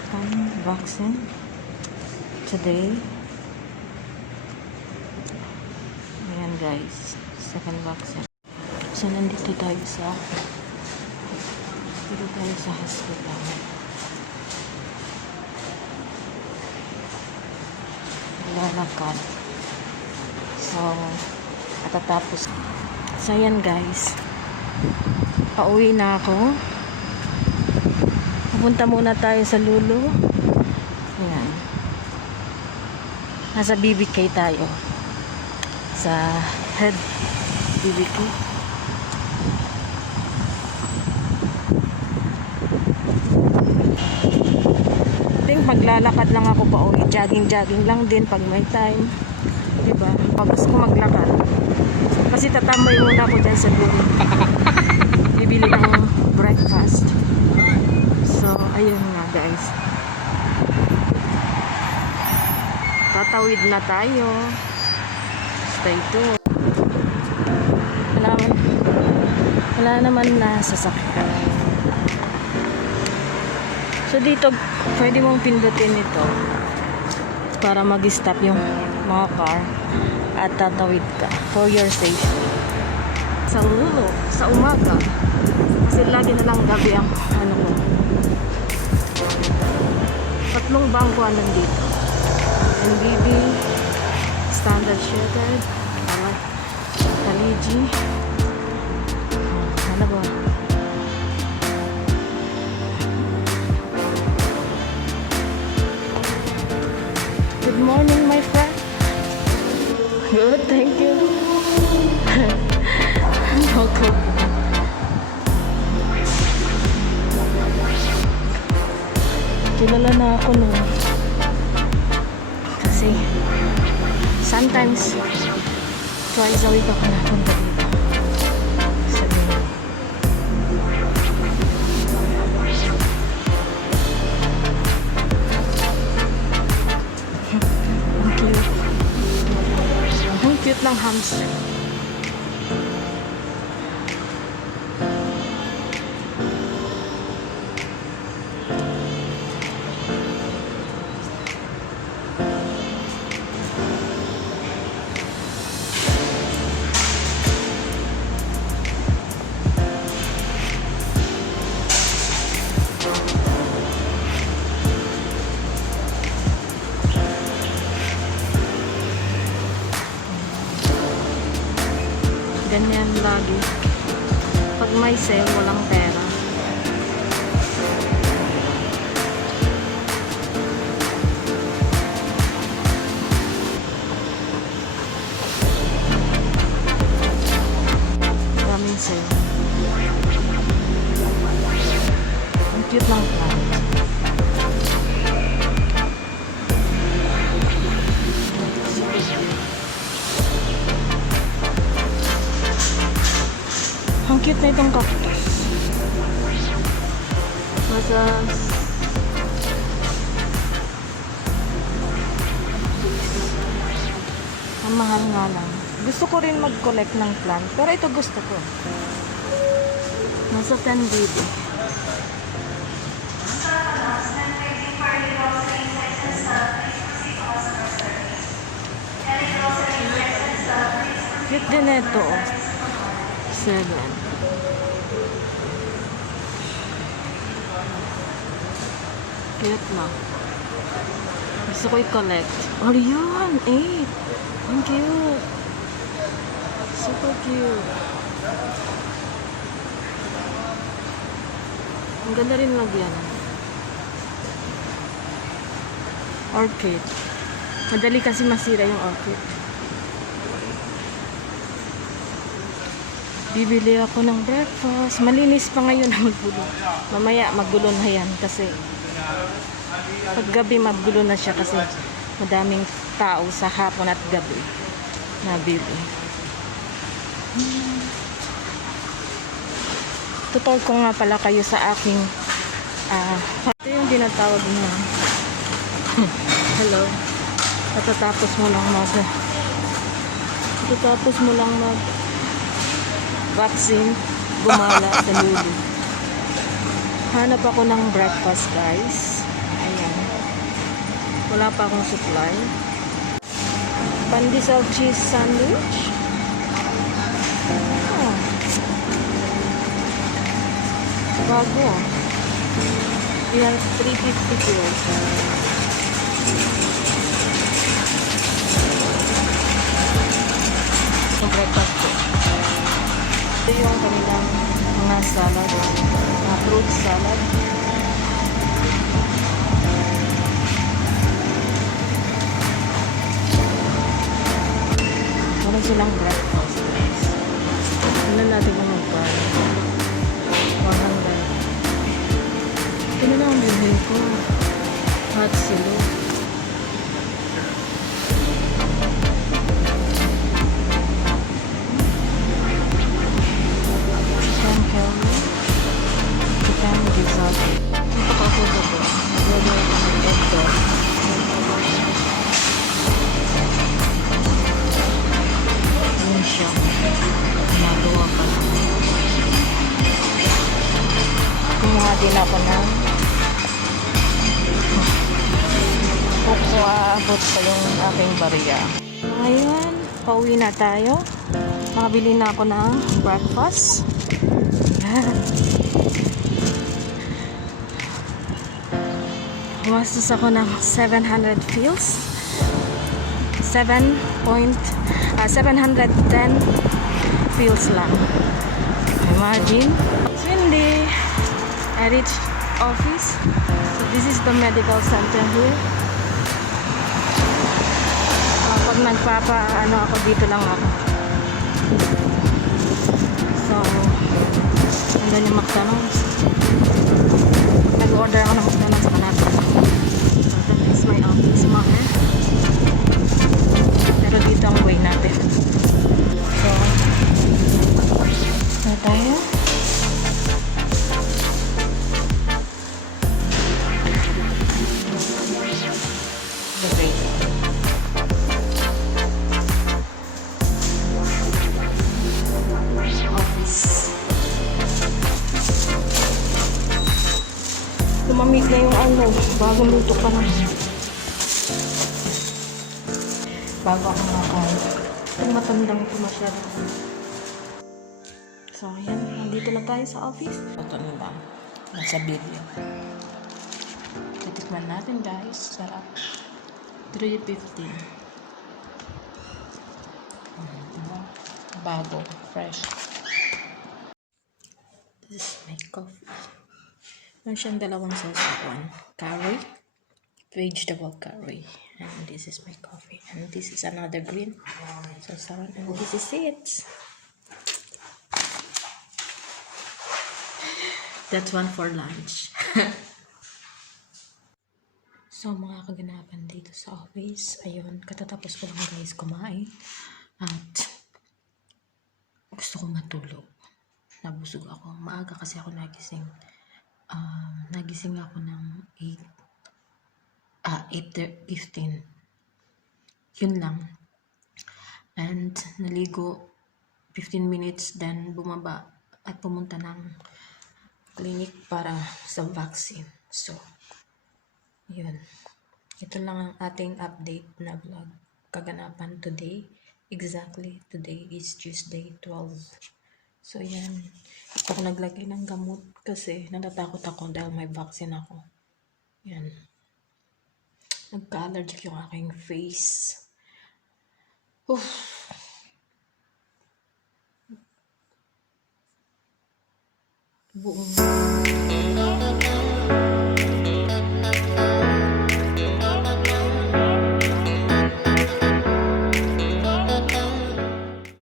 second vaccine today. Ayan guys, second vaccine. So nandito tayo sa hospital. Lalakad. So katatapos. So ayan guys, pauwi na ako. Pupunta muna tayo sa Lulu. Ayan. Nasa BBK tayo. Sa head BBK. I think maglalakad lang ako pauwi. Jogging lang din pag may time. Diba? Pag gusto ko maglakad. Kasi tatambay muna ako dyan sa Lulu. Bibili ng breakfast. So, ayun nga guys. Tatawid na tayo. Stay tuned. Wala naman na sasakyan. So, dito, pwede mong pindutin ito para mag-stop yung mga car at tatawid ka for your safety. Sa Lulu, sa umaga. Kasi lagi na lang gabi ang ano mo. Tatlong bangko nandito. NBB, Standard Shattered, Taligi. Ano ba? Good morning, my friend. Good, thank you. Okay. Kilala na ako nun. Kasi sometimes twice a week ako napunta dito. Sabi mo. Ang cute. Ang cute ng hamster. Ganyan lagi. Pag may sale, walang pera. Maraming sale. Ang cute ng plant. Ang cute na itong cactus. Ang mahal nga lang. Gusto ko rin mag-collect ng plant. Pero ito gusto ko. Nasa 10 BB. Cute din ito. 7. Cute na. Gusto ko i-collect. Oh, yun! 8. Ang cute. Super cute. Ang ganda rin lagyan. Orchid. Madali kasi masira yung orchid. Bibili ako ng breakfast. Malinis pa ngayon ang maggulo. Mamaya maggulo na yan kasi paggabi maggulo na siya kasi madaming tao sa hapon at gabi na bibi. Tutor ko nga pala kayo sa aking ito yung dinatawag niya. Hello. Katatapos mo lang mag vaccine, gumala sa Lulu. Hanap ako ng breakfast guys. Ayan. Wala pa akong supply. Pandesal cheese sandwich. Oh. Bago. Yan, 350 kilos. Yung breakfast ko. Ito yung kanilang mga salad. Mga fruit salad. Meron silang breakfast, guys. Tignan natin kung magkano. 100. Ito na lang ang bilhin ko. Hot silo. Chicken curry. Chicken gizzard. Ito pa ako dito. Naglalagay ko ng egg dog. Yun siya. Nagawa pa lang. Kumuha din ako ng aabot pa yung aking barya. Ngayon, pauwi na tayo. Makabili na ako ng breakfast. Gumastos ako ng 700 feels. 710 feels lang. Imagine. Swindy. I reached office. So this is the medical center here. Pag nagpapa-ano ako, dito lang ako. So, hanggang yung McDonald's. Nag-order ako ng McDonald's sa kanata. So, that is my office mga. Pero dito ang way natin. So, na tayo. The Raiza. Lumamig na yung ano, bagong luto pa lang. Bago ako makain. Ang matandang ito masyado. So, ayan. Nandito na tayo sa office. Ito na lang. Nasa video. Titikman natin, guys. Sarap. 350. Diba? Bago. Fresh. This is my coffee. Meron siyang dalawang sauce. One, curry, vegetable curry. And this is my coffee. And this is another green. So, sarap. And this is it. That's one for lunch. So, mga kaganapan dito sa office. Ayun, katatapos ko lang guys kumain. At gusto ko matulog. Nabusog ako. Maaga kasi ako nagising. Nagising ako ng 8:15. Yun lang. And naligo 15 minutes, then bumaba at pumunta ng clinic para sa vaccine. So, yun. Ito lang ang ating update na vlog. Kaganapan today. Exactly, today is Tuesday 12. So, yan. Ito ako naglagay ng gamot kasi natatakot ako dahil may vaccine ako. Yan. Nagka-allergic yung aking face. Buong